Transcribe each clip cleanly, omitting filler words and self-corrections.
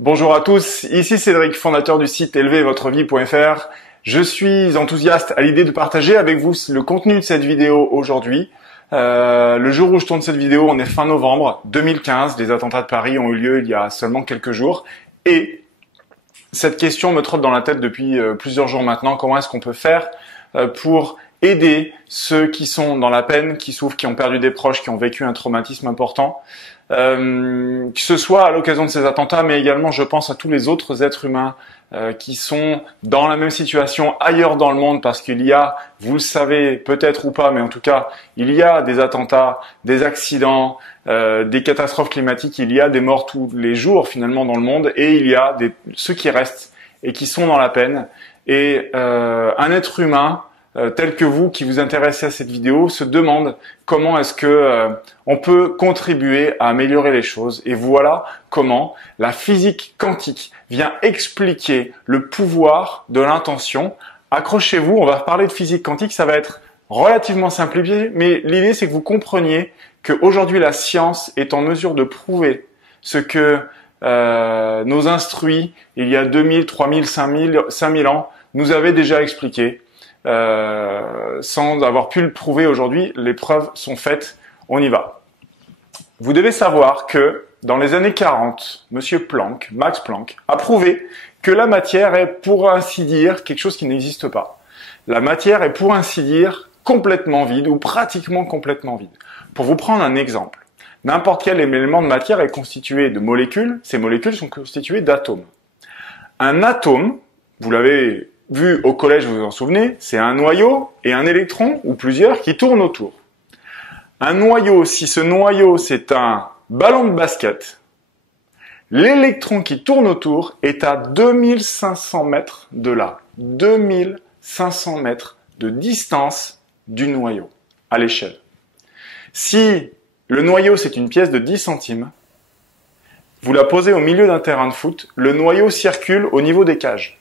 Bonjour à tous, ici Cédric, fondateur du site élevervotrevie.fr. Je suis enthousiaste à l'idée de partager avec vous le contenu de cette vidéo aujourd'hui. Le jour où je tourne cette vidéo, on est fin novembre 2015. Les attentats de Paris ont eu lieu il y a seulement quelques jours. Et cette question me trotte dans la tête depuis plusieurs jours maintenant. Comment est-ce qu'on peut faire pour aider ceux qui sont dans la peine, qui souffrent, qui ont perdu des proches, qui ont vécu un traumatisme important, que ce soit à l'occasion de ces attentats, mais également je pense à tous les autres êtres humains qui sont dans la même situation ailleurs dans le monde, parce qu'il y a, vous le savez peut-être ou pas, mais en tout cas, il y a des attentats, des accidents, des catastrophes climatiques, il y a des morts tous les jours finalement dans le monde, et il y a ceux qui restent et qui sont dans la peine. Et un être humain tel que vous qui vous intéressez à cette vidéo se demande comment est-ce que on peut contribuer à améliorer les choses. Et voilà comment la physique quantique vient expliquer le pouvoir de l'intention. Accrochez-vous, on va parler de physique quantique, ça va être relativement simplifié, mais l'idée c'est que vous compreniez qu'aujourd'hui la science est en mesure de prouver ce que nos instruits, il y a 2000, 3000, 5000 ans, nous avaient déjà expliqué. Sans avoir pu le prouver aujourd'hui, les preuves sont faites, on y va. Vous devez savoir que dans les années 40, Monsieur Planck, Max Planck, a prouvé que la matière est pour ainsi dire quelque chose qui n'existe pas. La matière est pour ainsi dire complètement vide ou pratiquement complètement vide. Pour vous prendre un exemple, n'importe quel élément de matière est constitué de molécules, ces molécules sont constituées d'atomes. Un atome, vous l'avez vu au collège, vous vous en souvenez, c'est un noyau et un électron, ou plusieurs, qui tournent autour. Un noyau, si ce noyau c'est un ballon de basket, l'électron qui tourne autour est à 2500 mètres de là. 2500 mètres de distance du noyau, à l'échelle. Si le noyau c'est une pièce de 10 centimes, vous la posez au milieu d'un terrain de foot, le noyau circule au niveau des cages,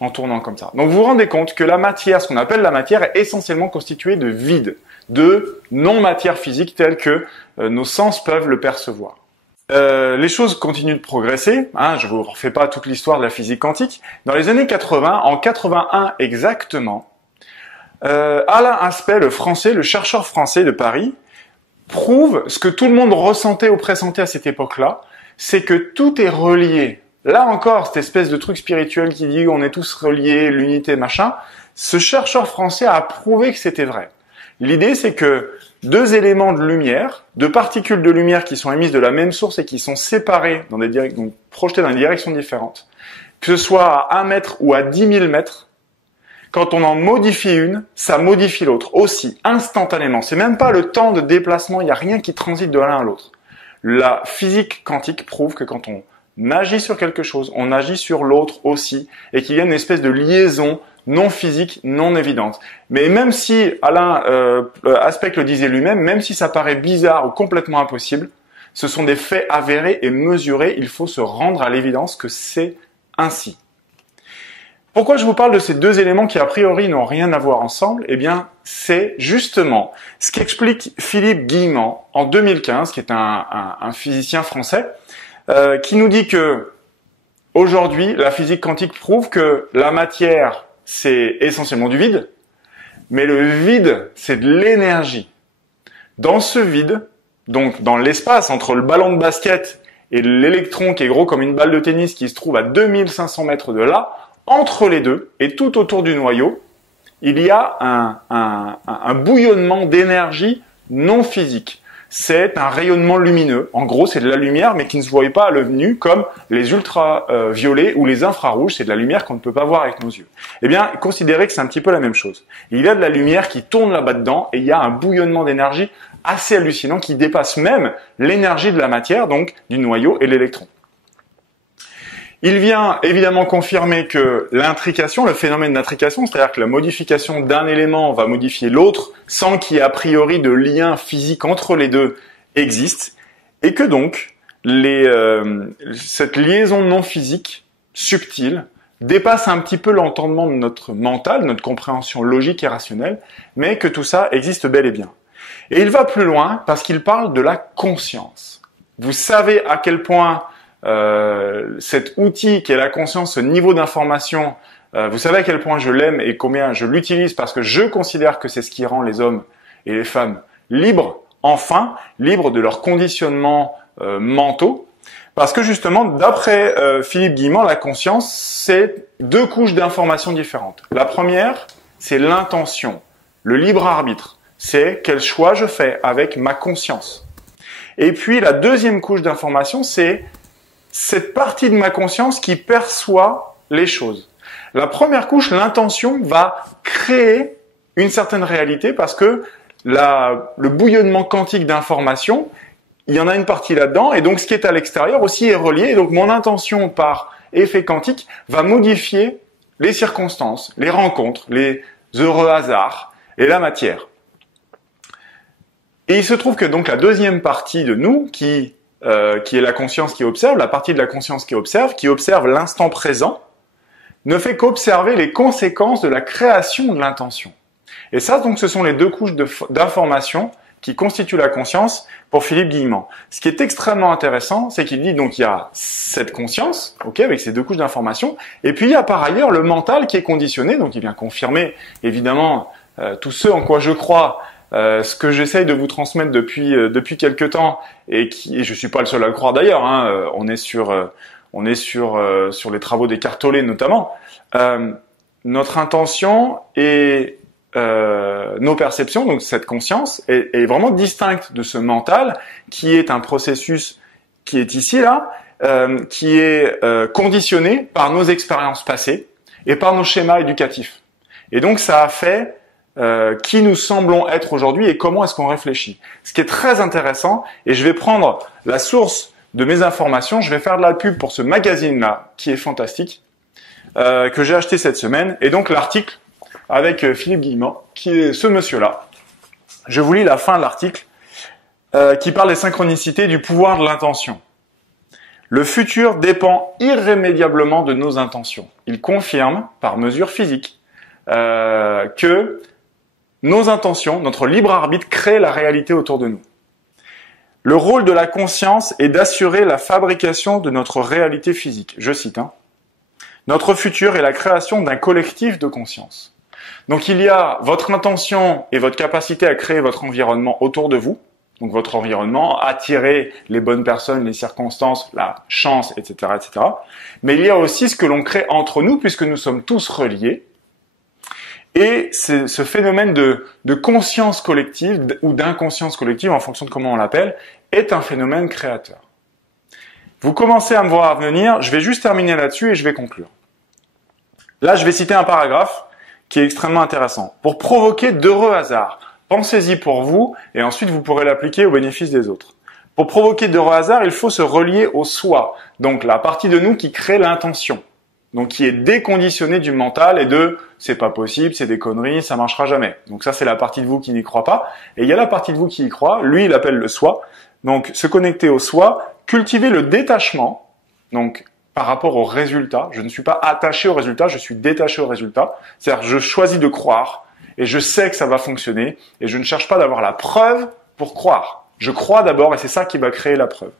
en tournant comme ça. Donc vous vous rendez compte que la matière, ce qu'on appelle la matière, est essentiellement constituée de vide, de non-matière physique telle que nos sens peuvent le percevoir. Les choses continuent de progresser, je ne vous refais pas toute l'histoire de la physique quantique. Dans les années 80, en 81 exactement, Alain Aspect, le chercheur français de Paris, prouve ce que tout le monde ressentait ou pressentait à cette époque-là, c'est que tout est relié. Là encore, cette espèce de truc spirituel qui dit on est tous reliés, l'unité, machin, ce chercheur français a prouvé que c'était vrai. L'idée, c'est que deux éléments de lumière, deux particules de lumière qui sont émises de la même source et qui sont séparées dans donc projetées dans des directions différentes, que ce soit à 1 mètre ou à 10 000 mètres, quand on en modifie une, ça modifie l'autre aussi, instantanément. C'est même pas le temps de déplacement, il n'y a rien qui transite de l'un à l'autre. La physique quantique prouve que quand on agit sur quelque chose, on agit sur l'autre aussi, et qu'il y a une espèce de liaison non physique, non évidente. Mais même si Alain Aspect le disait lui-même, même si ça paraît bizarre ou complètement impossible, ce sont des faits avérés et mesurés, il faut se rendre à l'évidence que c'est ainsi. Pourquoi je vous parle de ces deux éléments qui a priori n'ont rien à voir ensemble? Eh bien, c'est justement ce qu'explique Philippe Guillemant en 2015, qui est un physicien français, qui nous dit que aujourd'hui, la physique quantique prouve que la matière, c'est essentiellement du vide, mais le vide, c'est de l'énergie. Dans ce vide, donc dans l'espace entre le ballon de basket et l'électron qui est gros comme une balle de tennis qui se trouve à 2500 mètres de là, entre les deux et tout autour du noyau, il y a un bouillonnement d'énergie non physique. C'est un rayonnement lumineux. En gros, c'est de la lumière, mais qui ne se voit pas à l'œil nu, comme les ultraviolets ou les infrarouges. C'est de la lumière qu'on ne peut pas voir avec nos yeux. Eh bien, considérez que c'est un petit peu la même chose. Il y a de la lumière qui tourne là-bas dedans, et il y a un bouillonnement d'énergie assez hallucinant qui dépasse même l'énergie de la matière, donc du noyau et l'électron. Il vient évidemment confirmer que l'intrication, le phénomène d'intrication, c'est-à-dire que la modification d'un élément va modifier l'autre sans qu'il y ait a priori de lien physique entre les deux existe, et que donc cette liaison non physique subtile dépasse un petit peu l'entendement de notre mental, notre compréhension logique et rationnelle, mais que tout ça existe bel et bien. Et il va plus loin parce qu'il parle de la conscience. Vous savez à quel point cet outil qui est la conscience, ce niveau d'information, vous savez à quel point je l'aime et combien je l'utilise parce que je considère que c'est ce qui rend les hommes et les femmes libres, enfin, libres de leurs conditionnements mentaux. Parce que justement, d'après Philippe Guillemont, la conscience, c'est deux couches d'informations différentes. La première, c'est l'intention, le libre arbitre. C'est quel choix je fais avec ma conscience. Et puis la deuxième couche d'information, c'est cette partie de ma conscience qui perçoit les choses. La première couche, l'intention, va créer une certaine réalité parce que le bouillonnement quantique d'informations, il y en a une partie là-dedans, et donc ce qui est à l'extérieur aussi est relié, et donc mon intention par effet quantique va modifier les circonstances, les rencontres, les heureux hasards et la matière. Et il se trouve que donc la deuxième partie de nous, qui est la conscience qui observe, la partie de la conscience qui observe l'instant présent, ne fait qu'observer les conséquences de la création de l'intention. Et ça, donc, ce sont les deux couches d'informations qui constituent la conscience pour Philippe Guillemont. Ce qui est extrêmement intéressant, c'est qu'il dit donc il y a cette conscience, ok, avec ces deux couches d'informations, et puis il y a par ailleurs le mental qui est conditionné, donc il vient confirmer évidemment tout ce en quoi je crois, ce que j'essaye de vous transmettre depuis quelque temps, et je suis pas le seul à le croire d'ailleurs, hein, on est sur les travaux d'Eckhart Tolle notamment. Notre intention et nos perceptions, donc cette conscience, est vraiment distincte de ce mental qui est un processus qui est ici là, qui est conditionné par nos expériences passées et par nos schémas éducatifs. Et donc ça a fait qui nous semblons être aujourd'hui et comment est-ce qu'on réfléchit. Ce qui est très intéressant, et je vais prendre la source de mes informations, je vais faire de la pub pour ce magazine-là, qui est fantastique, que j'ai acheté cette semaine, et donc l'article avec Philippe Guillemont, qui est ce monsieur-là. Je vous lis la fin de l'article, qui parle des synchronicités du pouvoir de l'intention. Le futur dépend irrémédiablement de nos intentions. Il confirme, par mesure physique, que nos intentions, notre libre arbitre, créent la réalité autour de nous. Le rôle de la conscience est d'assurer la fabrication de notre réalité physique. Je cite, hein. Notre futur est la création d'un collectif de conscience. Donc il y a votre intention et votre capacité à créer votre environnement autour de vous. Donc votre environnement, attirer les bonnes personnes, les circonstances, la chance, etc., etc. Mais il y a aussi ce que l'on crée entre nous puisque nous sommes tous reliés. Et ce phénomène de conscience collective ou d'inconscience collective, en fonction de comment on l'appelle, est un phénomène créateur. Vous commencez à me voir venir, je vais juste terminer là-dessus et je vais conclure. Là, je vais citer un paragraphe qui est extrêmement intéressant. Pour provoquer d'heureux hasards, pensez-y pour vous et ensuite vous pourrez l'appliquer au bénéfice des autres. Pour provoquer d'heureux hasards, il faut se relier au soi, donc la partie de nous qui crée l'intention. Donc qui est déconditionné du mental et de c'est pas possible, c'est des conneries, ça marchera jamais. Donc ça c'est la partie de vous qui n'y croit pas. Et il y a la partie de vous qui y croit, lui il appelle le soi. Donc se connecter au soi, cultiver le détachement, donc par rapport au résultat. Je ne suis pas attaché au résultat, je suis détaché au résultat. C'est-à-dire je choisis de croire et je sais que ça va fonctionner et je ne cherche pas d'avoir la preuve pour croire. Je crois d'abord et c'est ça qui va créer la preuve.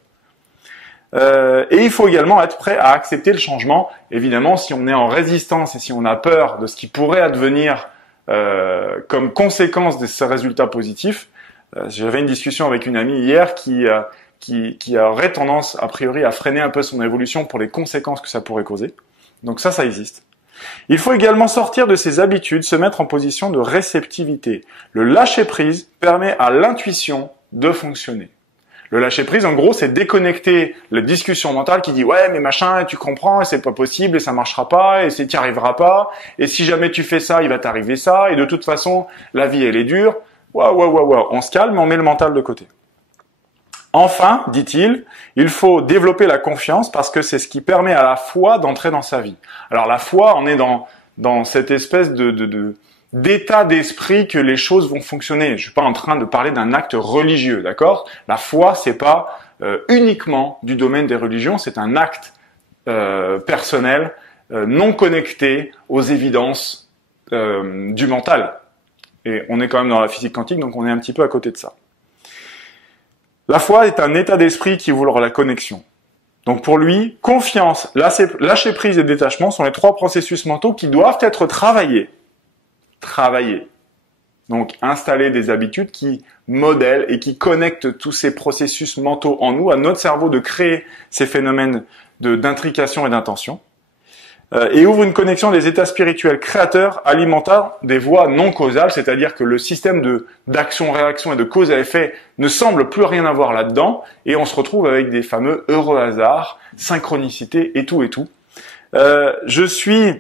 Et il faut également être prêt à accepter le changement. Évidemment, si on est en résistance et si on a peur de ce qui pourrait advenir comme conséquence de ces résultats positifs, j'avais une discussion avec une amie hier qui aurait tendance, a priori, à freiner un peu son évolution pour les conséquences que ça pourrait causer. Donc ça existe. Il faut également sortir de ses habitudes, se mettre en position de réceptivité. Le lâcher-prise permet à l'intuition de fonctionner. Le lâcher-prise, en gros, c'est déconnecter la discussion mentale qui dit « Ouais, mais machin, tu comprends, et c'est pas possible, et ça marchera pas, et t'y arriveras pas, et si jamais tu fais ça, il va t'arriver ça, et de toute façon, la vie, elle est dure. » Waouh. On se calme, on met le mental de côté. Enfin, dit-il, il faut développer la confiance parce que c'est ce qui permet à la foi d'entrer dans sa vie. Alors la foi, on est dans cette espèce d'état d'esprit que les choses vont fonctionner. Je suis pas en train de parler d'un acte religieux, d'accord? La foi, c'est pas uniquement du domaine des religions, c'est un acte personnel, non connecté aux évidences du mental. Et on est quand même dans la physique quantique, donc on est un petit peu à côté de ça. La foi est un état d'esprit qui ouvre la connexion. Donc pour lui, confiance, lâcher prise et détachement sont les 3 processus mentaux qui doivent être travaillés. Donc installer des habitudes qui modèlent et qui connectent tous ces processus mentaux en nous, à notre cerveau de créer ces phénomènes d'intrication et d'intention. Et ouvre une connexion des états spirituels créateurs alimentant des voies non causales, c'est-à-dire que le système d'action-réaction et de cause à effet ne semble plus rien avoir là-dedans, et on se retrouve avec des fameux heureux hasards, synchronicité et tout et tout. Je suis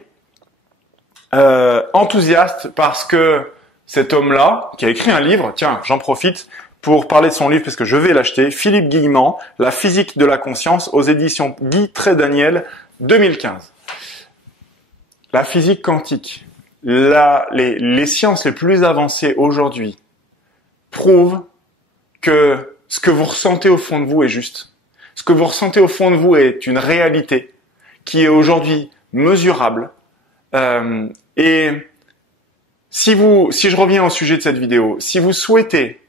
enthousiaste parce que cet homme-là, qui a écrit un livre, tiens, j'en profite pour parler de son livre parce que je vais l'acheter, Philippe Guillemant, La physique de la conscience, aux éditions Guy-Daniel, 2015. La physique quantique, les sciences les plus avancées aujourd'hui prouvent que ce que vous ressentez au fond de vous est juste. Ce que vous ressentez au fond de vous est une réalité qui est aujourd'hui mesurable. Et si je reviens au sujet de cette vidéo, si vous souhaitez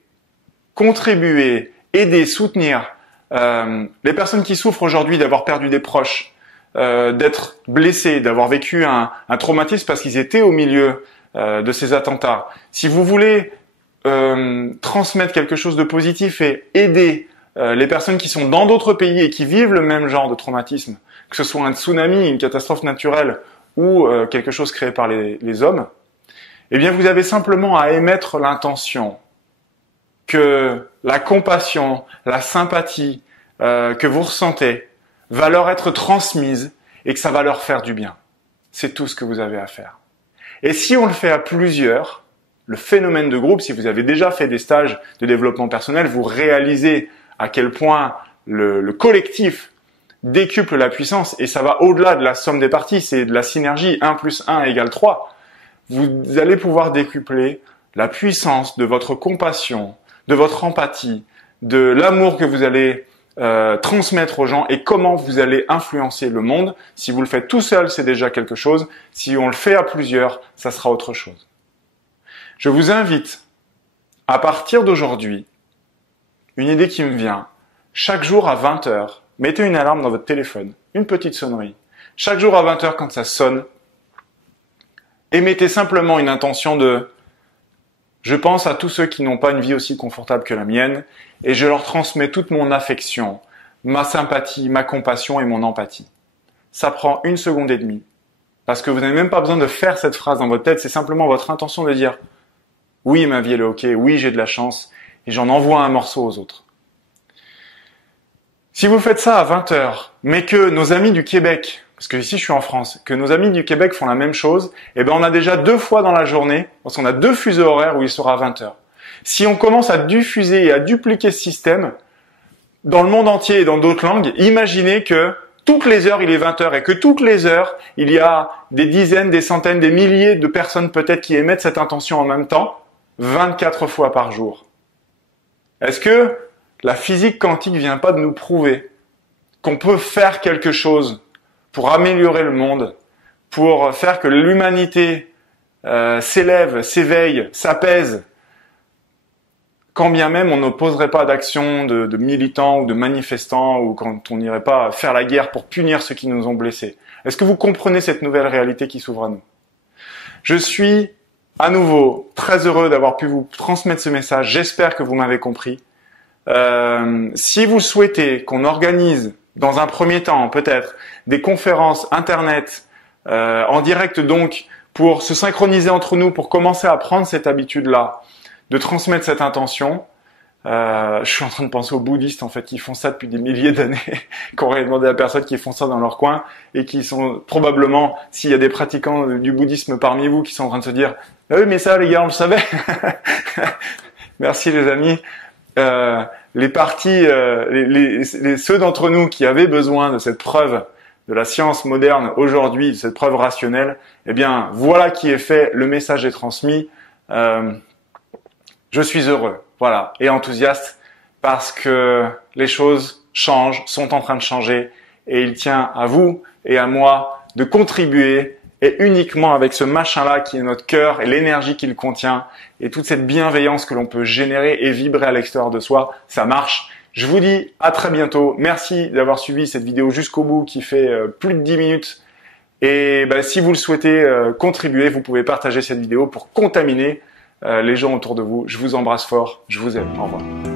contribuer, aider, soutenir les personnes qui souffrent aujourd'hui d'avoir perdu des proches, d'être blessés, d'avoir vécu un traumatisme parce qu'ils étaient au milieu de ces attentats. Si vous voulez transmettre quelque chose de positif et aider les personnes qui sont dans d'autres pays et qui vivent le même genre de traumatisme, que ce soit un tsunami, une catastrophe naturelle ou quelque chose créé par les hommes, eh bien vous avez simplement à émettre l'intention que la compassion, la sympathie que vous ressentez va leur être transmise et que ça va leur faire du bien. C'est tout ce que vous avez à faire. Et si on le fait à plusieurs, le phénomène de groupe, si vous avez déjà fait des stages de développement personnel, vous réalisez à quel point le collectif décuple la puissance et ça va au-delà de la somme des parties, c'est de la synergie, 1 plus 1 égale 3. Vous allez pouvoir décupler la puissance de votre compassion, de votre empathie, de l'amour que vous allez transmettre aux gens et comment vous allez influencer le monde. Si vous le faites tout seul, c'est déjà quelque chose. Si on le fait à plusieurs, ça sera autre chose. Je vous invite, à partir d'aujourd'hui, une idée qui me vient, chaque jour à 20h, mettez une alarme dans votre téléphone, une petite sonnerie. Chaque jour à 20h, quand ça sonne, émettez simplement une intention de « Je pense à tous ceux qui n'ont pas une vie aussi confortable que la mienne et je leur transmets toute mon affection, ma sympathie, ma compassion et mon empathie. » Ça prend 1 seconde et demie parce que vous n'avez même pas besoin de faire cette phrase dans votre tête, c'est simplement votre intention de dire « Oui, ma vie elle est ok, oui, j'ai de la chance et j'en envoie un morceau aux autres. » Si vous faites ça à 20h, mais que nos amis du Québec, parce que ici je suis en France, que nos amis du Québec font la même chose, eh ben on a déjà 2 fois dans la journée, parce qu'on a 2 fuseaux horaires où il sera 20h. Si on commence à diffuser et à dupliquer ce système dans le monde entier et dans d'autres langues, imaginez que toutes les heures il est 20h et que toutes les heures il y a des dizaines, des centaines, des milliers de personnes peut-être qui émettent cette intention en même temps, 24 fois par jour. Est-ce que la physique quantique vient pas de nous prouver qu'on peut faire quelque chose pour améliorer le monde, pour faire que l'humanité s'élève, s'éveille, s'apaise, quand bien même on n'opposerait pas d'action de militants ou de manifestants ou quand on n'irait pas faire la guerre pour punir ceux qui nous ont blessés. Est-ce que vous comprenez cette nouvelle réalité qui s'ouvre à nous? Je suis à nouveau très heureux d'avoir pu vous transmettre ce message. J'espère que vous m'avez compris. Si vous souhaitez qu'on organise dans un premier temps peut-être des conférences internet en direct donc pour se synchroniser entre nous, pour commencer à prendre cette habitude-là, de transmettre cette intention. Je suis en train de penser aux bouddhistes en fait qui font ça depuis des milliers d'années, qui auraient demandé à personne qui font ça dans leur coin et qui sont probablement, s'il y a des pratiquants du bouddhisme parmi vous qui sont en train de se dire ah oui mais ça les gars on le savait. Merci les amis. Les partis, ceux d'entre nous qui avaient besoin de cette preuve de la science moderne aujourd'hui, de cette preuve rationnelle, eh bien voilà qui est fait, le message est transmis. Je suis heureux, voilà, et enthousiaste parce que les choses changent, sont en train de changer et il tient à vous et à moi de contribuer et uniquement avec ce machin-là qui est notre cœur et l'énergie qu'il contient et toute cette bienveillance que l'on peut générer et vibrer à l'extérieur de soi, ça marche. Je vous dis à très bientôt. Merci d'avoir suivi cette vidéo jusqu'au bout qui fait plus de 10 minutes. Et si vous le souhaitez contribuer, vous pouvez partager cette vidéo pour contaminer les gens autour de vous. Je vous embrasse fort. Je vous aime. Au revoir.